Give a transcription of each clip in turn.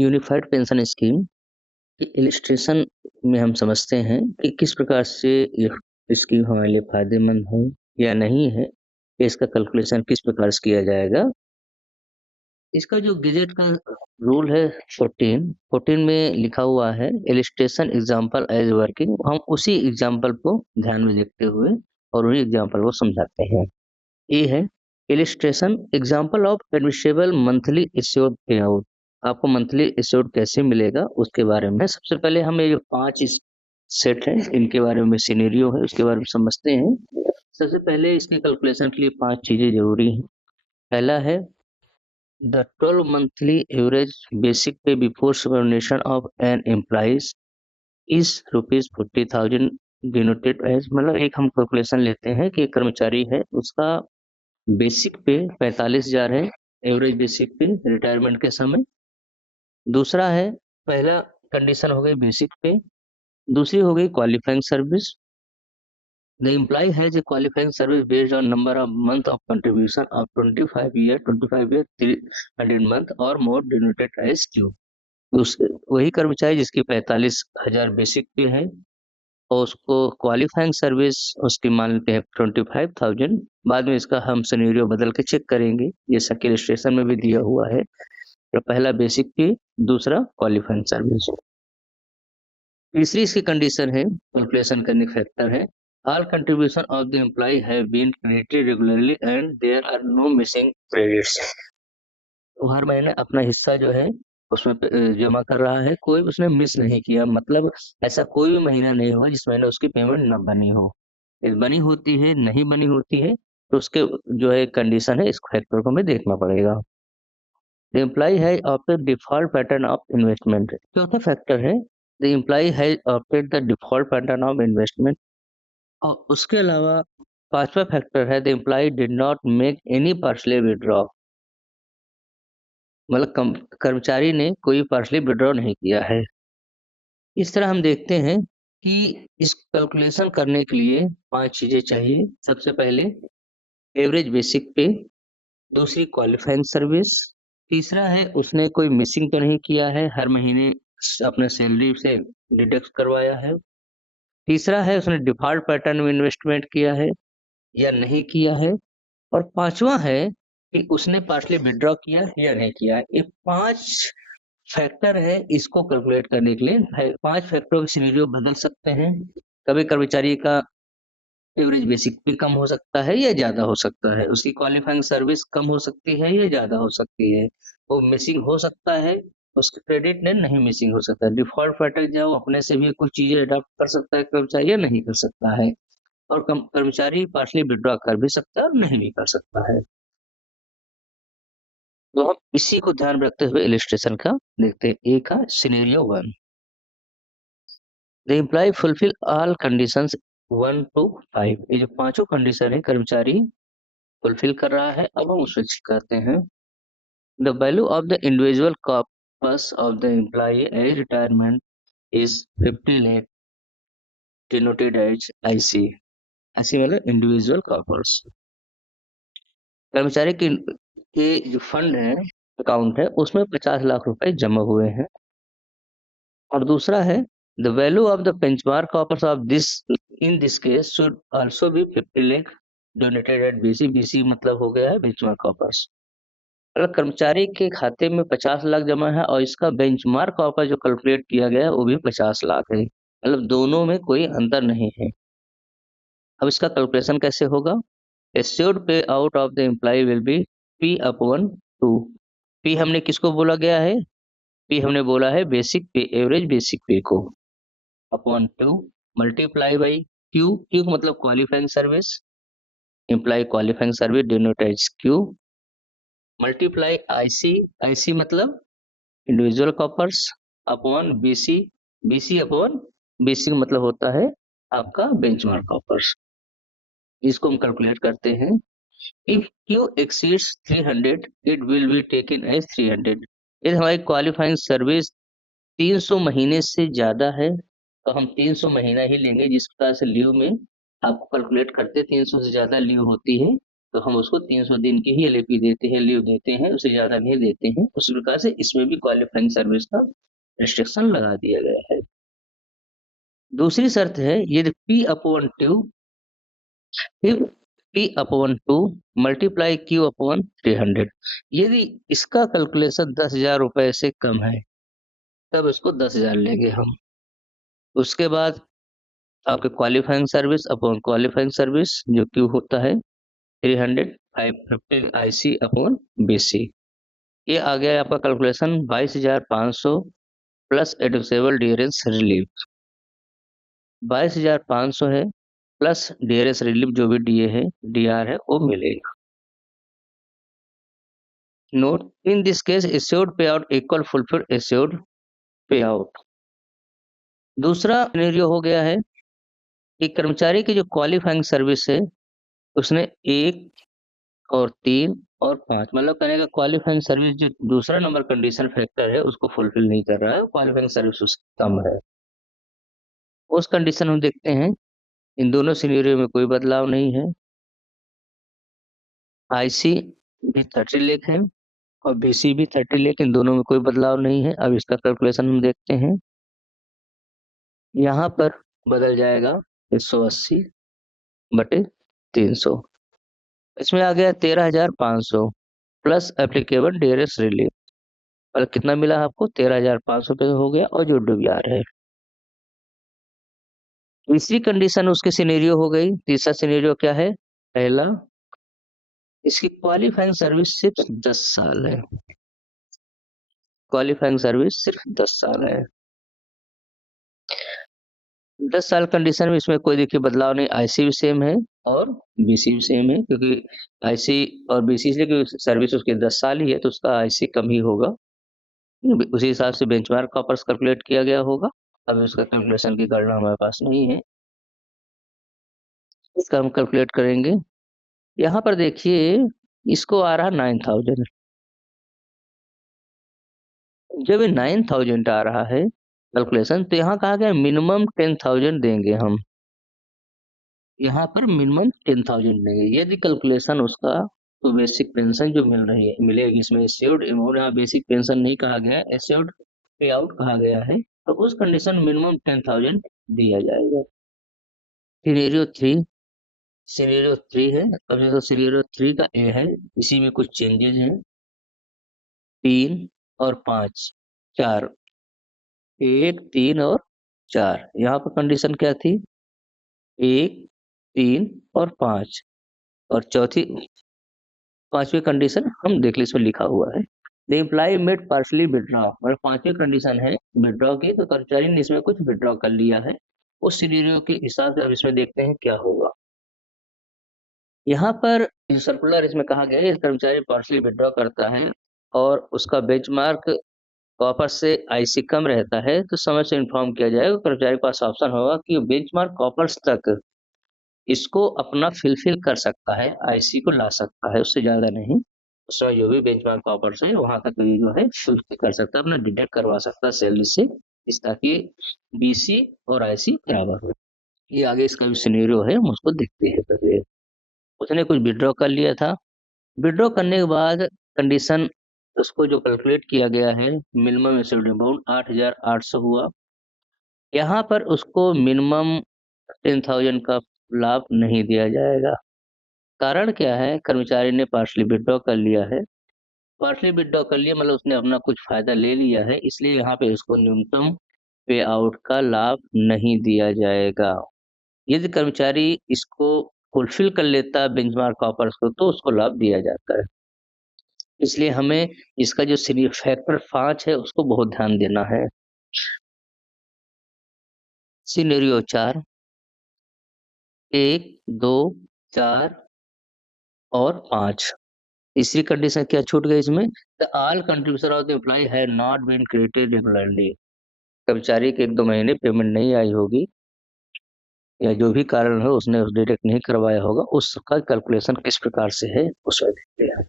Unified pension scheme की illustration में हम समझते हैं कि किस प्रकार से यह स्कीम हमारे लिए फ़ायदेमंद है या नहीं है, इसका कैलकुलेशन किस प्रकार से किया जाएगा। इसका जो गैजेट का रूल है 14 में लिखा हुआ है इलिस्ट्रेशन एग्जांपल एज वर्किंग। हम उसी एग्जांपल को ध्यान में देखते हुए और वही एग्जांपल को समझाते हैं। ये है illustration example of admissible monthly insured pay out. आपको मंथली इश्योर्ड कैसे मिलेगा उसके बारे में सबसे पहले हम ये जो 5 इस सेट है इनके बारे में सिनेरियो है उसके बारे में समझते हैं। सबसे पहले इसके कैलकुलेशन के लिए 5 चीजें जरूरी हैं। पहला है the 12 monthly average basic pay before subordination of an employee is ₹40,000 denoted as, मतलब एक हम कैलकुलेशन लेते हैं कि एक कर्मचारी है उसका बेसिक पे 45,000 है, एवरेज बेसिक पे रिटायरमेंट के समय। दूसरा है, पहला कंडीशन हो गई बेसिक पे, दूसरी हो गई qualifying service. The employee has a qualifying service based on number of month of contribution of 25 year 300 month or more denoted as Q। वही कर्मचारी जिसकी 45,000 बेसिक पे है और उसको क्वालिफाइंग सर्विस उसकी मान लेते हैं 25,000। बाद में इसका हम सिनेरियो बदल के चेक करेंगे, जैसा कि रजिस्ट्रेशन में भी दिया हुआ है। तो पहला बेसिक पे, दूसरा क्वालिफाइंग सर्विस। तीसरी इसकी कंडीशन है कैलकुलेशन करने का फैक्टर है all contribution of the employ have been credited regularly and there are no missing credits. तो हर महीने अपना हिस्सा जो है उसमें जमा कर रहा है, कोई उसने मिस नहीं किया। मतलब ऐसा कोई भी महीना नहीं हुआ जिस महीने उसकी पेमेंट न बनी हो। बनी होती है, नहीं बनी होती है, तो उसके जो है कंडीशन है, इस फैक्टर को हमें देखना पड़ेगा। The employ has opted default pattern of investment. चौथा फैक्टर है the employ has opted the default pattern of investment. और उसके अलावा पांचवा फैक्टर है the employ did not make any partially withdraw. मतलब कर्मचारी ने कोई पार्शली विड्रॉ नहीं किया है। इस तरह हम देखते हैं कि इस कैलकुलेशन करने के लिए 5 चीजें चाहिए। सबसे पहले एवरेज बेसिक पे, दूसरी क्वालिफाइंग सर्विस, तीसरा है उसने कोई मिसिंग तो नहीं किया है, हर महीने अपने सैलरी से डिडक्ट करवाया है। तीसरा है उसने डिफॉल्ट पैटर्न में इन्वेस्टमेंट किया है या नहीं किया है। और पांचवा है कि उसने पार्शली विड्रॉ किया या नहीं किया है। ये 5 फैक्टर है, इसको कैलकुलेट करने के लिए 5 फैक्टरों के सिनेरियो बदल सकते हैं। कभी कर्मचारी का एवरेज बेसिक पे कम हो सकता है या ज्यादा हो सकता है, उसकी क्वालिफाइंग सर्विस कम हो सकती है या ज्यादा हो सकती है, वो मिसिंग हो सकता है, उसके क्रेडिट ने नहीं मिसिंग हो सकता है। डिफॉल्ट पैटर्न जो अपने से भी कुछ चीजें अडॉप्ट कर सकता है कर्मचारी या नहीं कर सकता है। और कर्मचारी पार्शली विड्रॉ कर भी सकता है और नहीं भी कर सकता है। तो हम इसी को ध्यान में रखते हुए इलिस्ट्रेशन का देखते हैं। ए का scenario 1, the employee fulfil all conditions 1 to 5। ये जो पांचों कंडीशन है कर्मचारी फुलफिल कर रहा है। अब हम उसमें चेक करते हैं। The value of the individual corpus of the employee as retirement is 50 lakh denoted as IC. ऐसी मतलब इंडिविजुअल कॉर्पस, कर्मचारी के जो फंड है, अकाउंट है, उसमें 50 लाख रुपए जमा हुए हैं। और दूसरा है the value of the benchmark corpus of this in this case should also be 50 lakh denoted at BC. BC मतलब हो गया है बेंचमार्क कॉर्पस। अगर कर्मचारी के खाते में 50 लाख जमा है और इसका बेंचमार्क कॉर्पस जो कैलकुलेट किया गया है वो भी 50 लाख है, मतलब दोनों में कोई अंतर नहीं है। अब इसका कैलकुलेशन कैसे होगा? Assured payout of the employee will be P upon 2। P हमने किसको बोला गया है? पी हमने बोला है बेसिक पे, एवरेज बेसिक पे को, upon 2 multiply by Q. Q मतलब qualifying service, employ qualifying service denoted as Q, multiply IC. IC मतलब individual corpus, upon BC. BC upon BC मतलब होता है आपका बेंचमार्क कॉपर्स। इसको हम कैलकुलेट करते हैं। If Q exceeds 300 it will be taken as 300। यदि हमारी क्वालिफाइंग सर्विस 300 महीने से ज्यादा है तो हम 300 महीना ही लेंगे। जिस प्रकार से लीव में आपको कैलकुलेट करते 300 से ज्यादा लीव होती है तो हम उसको 300 दिन की ही एलएपी देते हैं, लीव देते हैं, उससे ज़्यादा नहीं देते हैं। उस प्रकार से इसमें भी क्वालिफाइंग सर्विस का रिस्ट्रिक्शन लगा दिया गया है। दूसरी शर्त है, यदि P/2 मल्टीप्लाई Q/300, यदि इसका कैलकुलेशन 10,000 रुपए से कम है, तब इसको 10,000 लेंगे हम। उसके बाद आपके qualifying service upon qualifying service जो Q होता है 300 550 IC अपॉन BC। ये आ गया आपका calculation 22,500 plus admissible dearness relief. 22,500 है प्लस डियरेंस रिलीफ जो भी डीए है, डीआर है, वो मिलेगा। Note, in this case assured पे आउट इक्वल फुलफिल एश्योर्ड पे आउट। दूसरा सिनेरियो हो गया है कि कर्मचारी की जो क्वालिफाइंग सर्विस है, उसने 1 और 3 और 5, मतलब कहने का क्वालिफाइंग सर्विस जो दूसरा नंबर कंडीशन फैक्टर है, उसको फुलफिल नहीं कर रहा है, क्वालिफाइंग सर्विस उससे कम है। उस कंडीशन हम देखते हैं, इन दोनों सिनेरियो में कोई बदलाव नहीं है। आईसी भी 30 लाख है और बीसी भी 30 लाख, इन दोनों में कोई बदलाव नहीं है। अब इसका कैलकुलेशन हम देखते हैं। यहाँ पर बदल जाएगा 180 बटे 300। इसमें आ गया 13,500 प्लस एप्लीकेबल डियरेस्ट रिलीफ। और कितना मिला आपको? 13,500 रुपये हो गया, और जो डीआर है। तीसरी कंडीशन उसकी सिनेरियो हो गई। तीसरा सिनेरियो क्या है? पहला, इसकी क्वालिफाइंग सर्विस सिर्फ 10 साल है। क्वालिफाइंग सर्विस सिर्फ 10 साल है। 10 साल कंडीशन में इसमें कोई देखिए बदलाव नहीं, आईसी भी सेम है और बीसी भी सेम है, क्योंकि आईसी और बीसी से क्योंकि सर्विस उसकी 10 साल ही है, तो उसका आईसी कम ही होगा। उसी हिसाब से बेंचमार्क कॉपर्स कैलकुलेट किया गया होगा। अब उसका कैलकुलेशन की गणना हमारे पास नहीं है, इसका हम कैलकुलेट करेंगे। यहाँ पर देखिए, इसको आ रहा 9,000। जब ये 9,000 आ रहा है कैलकुलेशन, तो यहाँ कहा गया मिनिमम 10,000 देंगे हम। यहाँ पर मिनिमम 10,000 देंगे। यदि कैलकुलेशन उसका, तो बेसिक पेंशन जो मिल रही है मिलेगी। इसमें एश्योर्ड अमाउंट, यहाँ बेसिक पेंशन नहीं कहा गया है, एश्योर्ड पे आउट कहा गया है। तो उस कंडीशन मिनिमम 10,000 दिया जाएगा। सिनेरियो थ्री, सिनेरियो थ्री है। अब देखो सिनेरियो थ्री का ए है, इसी में कुछ चेंजेस हैं। 3 और 5, 4, 1, 3 और 4। यहाँ पर कंडीशन क्या थी? 1, 3 और 5। और चौथी, पांचवी कंडीशन हम देख ली, इसमें लिखा हुआ है the employee made partially withdraw. मतलब पांचवी कंडीशन है विड्रॉ की, तो कर्मचारी ने इसमें कुछ विड्रॉ कर लिया है। उस सिनेरियो के हिसाब से अब इसमें देखते हैं क्या होगा। यहाँ पर सर्कुलर इसमें कहा गया है, कर्मचारी पार्शली विड्रॉ करता है और उसका बेंचमार्क कॉपर्स से आईसी कम रहता है, तो समय से इन्फॉर्म किया जाएगा। कर्मचारी के पास ऑप्शन होगा कि बेंचमार्क कॉपर्स तक इसको अपना फिलफिल कर सकता है, आईसी को ला सकता है, उससे ज्यादा नहीं। उसमें जो भी बेंचमार्क टॉपर्स है वहां तक ये जो है फिलफिल कर सकता है, अपना डिडक्ट करवा सकता है सैलरी से, इस ताकि बीसी और आईसी बराबर हो। ये आगे इसका भी सिनेरियो है, हम उसको देखते हैं पहले। उसने कुछ विड्रॉ कर लिया था। विड्रॉ करने के बाद कंडीशन उसको जो कैलकुलेट किया गया है, मिनिमम एश्योर्ड अमाउंट 8,800 हुआ। यहाँ पर उसको मिनिमम 10,000 का लाभ नहीं दिया जाएगा। कारण क्या है? कर्मचारी ने पार्शली विड्रॉ कर लिया है। पार्शली विड्रॉ कर लिया मतलब उसने अपना कुछ फायदा ले लिया है, इसलिए यहाँ पे उसको न्यूनतम पे आउट का लाभ नहीं दिया जाएगा। यदि कर्मचारी इसको फुलफिल कर लेता है बेंचमार्क ऑफर्स को, तो उसको लाभ दिया जाता है। इसलिए हमें इसका जो फैक्टर 5 है उसको बहुत ध्यान देना है। सिनेरियो 4, 1, 2, 4 और 5। तीसरी कंडीशन क्या छूट गई इसमें? The all contribution of the employ have not been credited regularly. कर्मचारी के 1-2 महीने पेमेंट नहीं आई होगी, या जो भी कारण हो उसने उस डिडक्ट नहीं करवाया होगा, उसका कैलकुलेशन किस प्रकार से है उसको देखते हैं।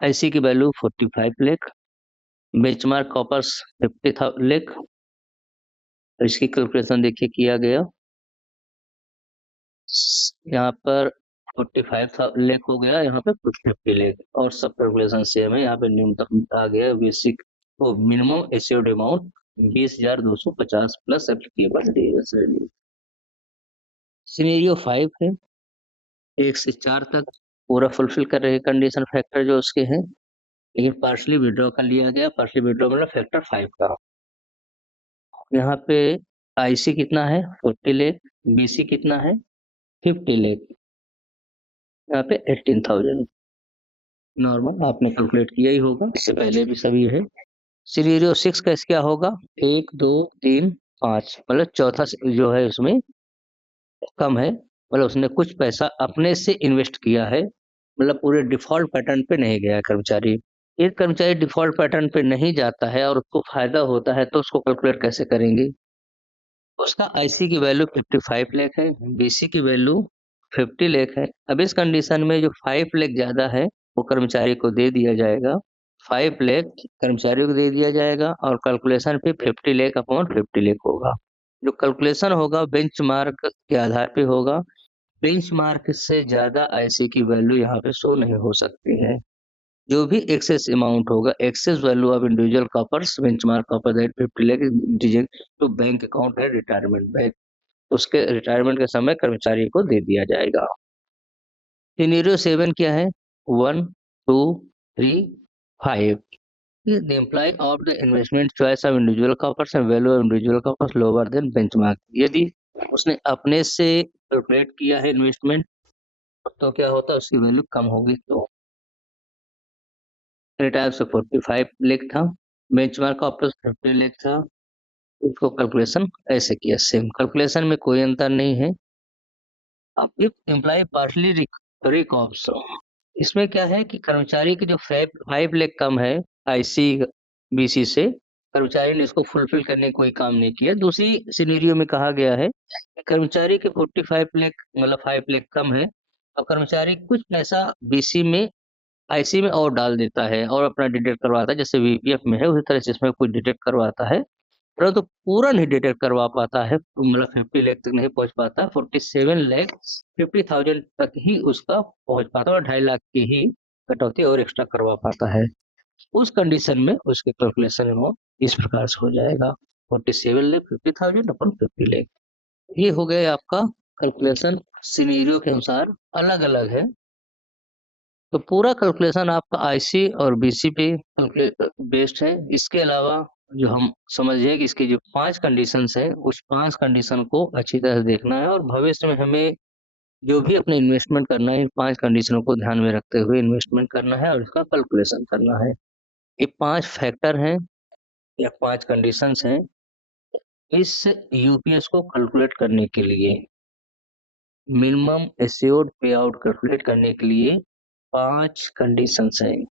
आईसी की वैल्यू 45 लाख, बेंचमार्क कॉपर्स 50 लाख। इसकी कैलकुलेशन देखिए किया गया। यहाँ पर 45 लाख हो गया, यहाँ पे 50 लाख, और सब कैलकुलेशन सेम है। यहाँ पे न्यूनतम आ गया बेसिक, वो minimum assured amount 20,250 plus applicable D. Scenario 5 है, 1 से 4 तक पूरा फुलफिल कर रहे कंडीशन फैक्टर जो उसके हैं, लेकिन पार्शली विड्रॉ कर लिया गया। पार्शली विड्रॉ मतलब फैक्टर 5 का। यहाँ पे आईसी कितना है, 40 लाख। बीसी कितना है, 50 लाख। यहाँ पे 18,000 नॉर्मल आपने कैलकुलेट किया ही होगा, इससे पहले भी सभी है। सिनेरियो 6 का क्या होगा, 1 2 3 5, मतलब चौथा जो है उसमें कम है, मतलब उसने कुछ पैसा अपने से इन्वेस्ट किया है, मतलब पूरे डिफॉल्ट पैटर्न पे नहीं गया कर्मचारी। एक कर्मचारी डिफॉल्ट पैटर्न पे नहीं जाता है और उसको फायदा होता है, तो उसको कैलकुलेट कैसे करेंगे। उसका आईसी की वैल्यू 55 लाख है, बीसी की वैल्यू 50 लाख है। अब इस कंडीशन में जो 5 लाख ज्यादा है वो कर्मचारी को दे दिया जाएगा। 5 लाख कर्मचारी को दे दिया जाएगा और कैलकुलेशन पे 50 लाख अपॉन 50 लाख होगा। जो कैलकुलेशन होगा बेंचमार्क के आधार पे होगा। बेंचमार्क से ज्यादा आईसी की वैल्यू यहाँ पे शो नहीं हो सकती है। जो भी एक्सेस अमाउंट होगा, excess value of individual corpus benchmark corpus that 50 lakh digit to bank account है रिटायरमेंट बैंक, उसके रिटायरमेंट के समय कर्मचारी को दे दिया जाएगा। सिनेरियो 7 क्या है, 1 2 3 5। The employee of the investment choice of individual corpus and value of individual corpus lower than benchmark। यदि उसने अपने से कैलकुलेट किया है इन्वेस्टमेंट, तो क्या होता है, उसकी वैल्यू कम होगी। तो रिटायर से 45 लाख था, बेंचमार्क कॉपस 50 लाख था। उसको कैलकुलेशन ऐसे किया, सेम कैलकुलेशन में कोई अंतर नहीं है। अब इफ एम्प्लॉय पार्टली रिकॉर्ड्स, इसमें क्या है कि कर्मचारी की जो 5 लाख कम है आईसी बीसी से, कर्मचारी ने इसको फुलफिल करने का कोई काम नहीं किया। दूसरी सिनेरियो में कहा गया है कि कर्मचारी के 45 लाख मतलब 5 लाख कम है, और कर्मचारी कुछ पैसा बीसी में आईसी में और डाल देता है और अपना डिटेक्ट करवाता है, जैसे वीपीएफ में है उसी तरह से इसमें कुछ डिटेक्ट करवाता है, परंतु पूरा नहीं डिटेक्ट करवा पाता है, मतलब 50 लाख तक नहीं पहुंच पाता। 47,50,000 तक ही उसका पहुंच पाता है, और 2.5 लाख की ही कटौती और एक्स्ट्रा करवा पाता है। उस कंडीशन में उसके कैलकुलेशन में इस प्रकार से हो जाएगा, 47,50,000 अपन 50 लाख। ये हो गया आपका कैलकुलेशन, सिनेरियो के अनुसार अलग अलग है। तो पूरा कैलकुलेशन आपका आईसी और बीसी पे बेस्ड है। इसके अलावा जो हम समझिए कि इसकी जो 5 कंडीशंस है, उस 5 कंडीशन को अच्छी तरह से देखना है, और भविष्य में हमें जो भी अपने इन्वेस्टमेंट करना है, इन 5 कंडीशनों को ध्यान में रखते हुए इन्वेस्टमेंट करना है और इसका कैलकुलेशन करना है। ये 5 फैक्टर हैं या 5 कंडीशंस हैं इस यूपीएस को कैलकुलेट करने के लिए, मिनिमम एश्योर्ड पे आउट कैलकुलेट करने के लिए 5 कंडीशंस हैं।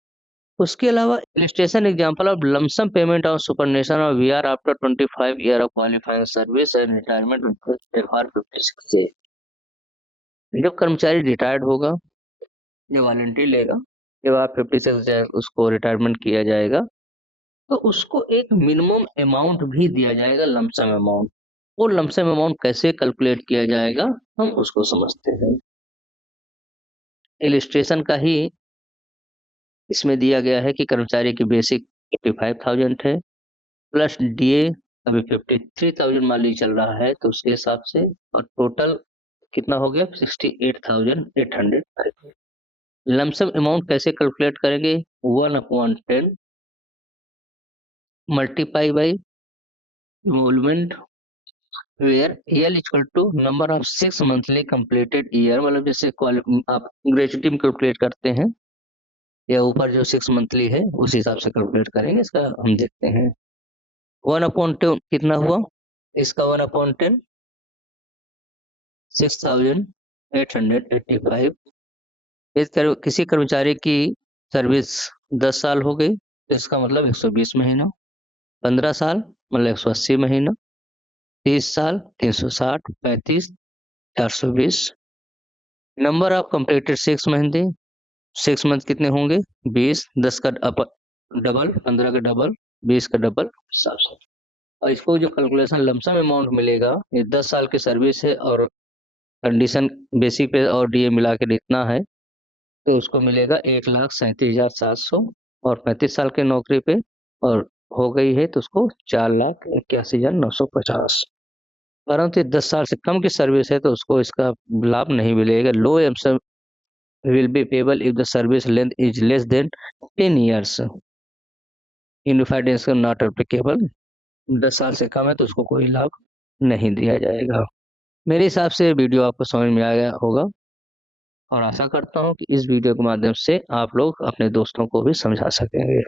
उसके अलावा illustration example of lump sum payment of सुपरनेशन of VR after 25 year of qualifying service and retirement for 56 से। जब कर्मचारी रिटायर्ड होगा, जब वॉलंटरी लेगा, जब आप 56 उसको रिटायरमेंट किया जाएगा, तो उसको एक मिनिमम अमाउंट भी दिया जाएगा, लमसम अमाउंट। वो लमसम अमाउंट कैसे कैलकुलेट किया जाएगा, हम उसको समझते हैं। इलस्ट्रेशन का ही इसमें दिया गया है कि कर्मचारी की बेसिक 55,000 है, प्लस डीए अभी 53,000 मान लीजिए चल रहा है, तो उसके हिसाब से, और टोटल कितना हो गया, 68,800। लमसम अमाउंट कैसे कैलकुलेट करेंगे, 1/10 multiply by involvement where L equal to number of 6 monthly completed year, मतलब जैसे आप ग्रेजुएटी में कैलकुलेट करते हैं, या ऊपर जो 6 मंथली है उस हिसाब से कैलकुलेट करेंगे। इसका हम देखते हैं 1/10 कितना हुआ, इसका 1/10 6,885। किसी कर्मचारी की सर्विस 10 साल हो गई, तो इसका मतलब 120 महीना। 15 साल मतलब 180 महीना। 30 साल 360, 35 420। नंबर ऑफ कंप्लीटेड 6 महीने, 6 मंथ कितने होंगे, 20। 10 का डबल, 15 का डबल, 20 का डबल, 700। और इसको जो कैलकुलेशन लमसम अमाउंट मिलेगा, ये 10 साल की सर्विस है और कंडीशन बेसिक पे और डीए मिला के इतना है, तो उसको मिलेगा 1,37,700 और 35 साल की नौकरी पे और हो गई है तो उसको 4,81,950। परंतु 10 साल से कम की सर्विस है तो उसको इसका लाभ नहीं मिलेगा। लो एमसम will be payable if the service length is less than 10 years. Unified income not applicable. 10 साल से कम है तो उसको कोई लाभ नहीं दिया जाएगा। मेरे हिसाब से वीडियो आपको समझ में आ गया होगा और आशा करता हूँ कि इस वीडियो के माध्यम से आप लोग अपने दोस्तों को भी समझा सकेंगे।